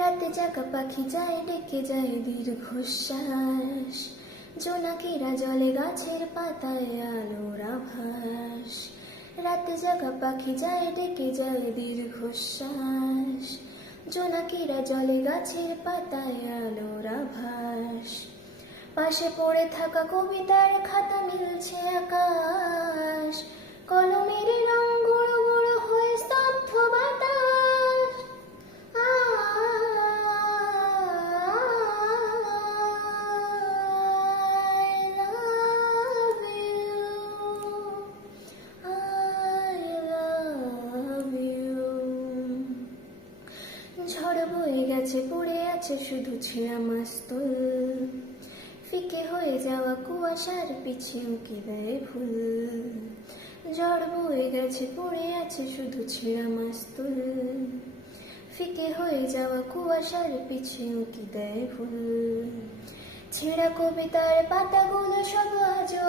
রাতে জাগা পাখি যায় ডেকে যায় দীর্ঘশ্বাস, জোনাকিরা জলে গাছের পাতায় আলোর আভাস। রাতে জাগা পাখি যায় ডেকে যায় দীর্ঘশ্বাস, জোনাকিরা জলে গাছের পাতায় আলোর আভাস। পাশে পড়ে থাকা কবিতার খাতা মিলছে আকাশ, কলমের রং গুঁড়ো গুঁড়ো হয়ে স্তব্ধ বাতাস। ঝড় বয়ে গেছে পড়ে আছে শুধু ছেঁড়া মাস্তুল, ফিকে হয়ে যাওয়া কুয়াশার পিছে উঁকি দেয় ফুল। ঝড় বয়ে গেছে পড়ে আছে শুধু ছেঁড়া মাস্তুল, ফিকে হয়ে যাওয়া কুয়াশার পিছে উঁকি দেয় ফুল। ছেঁড়া কবিতার পাতাগুলো সব আজও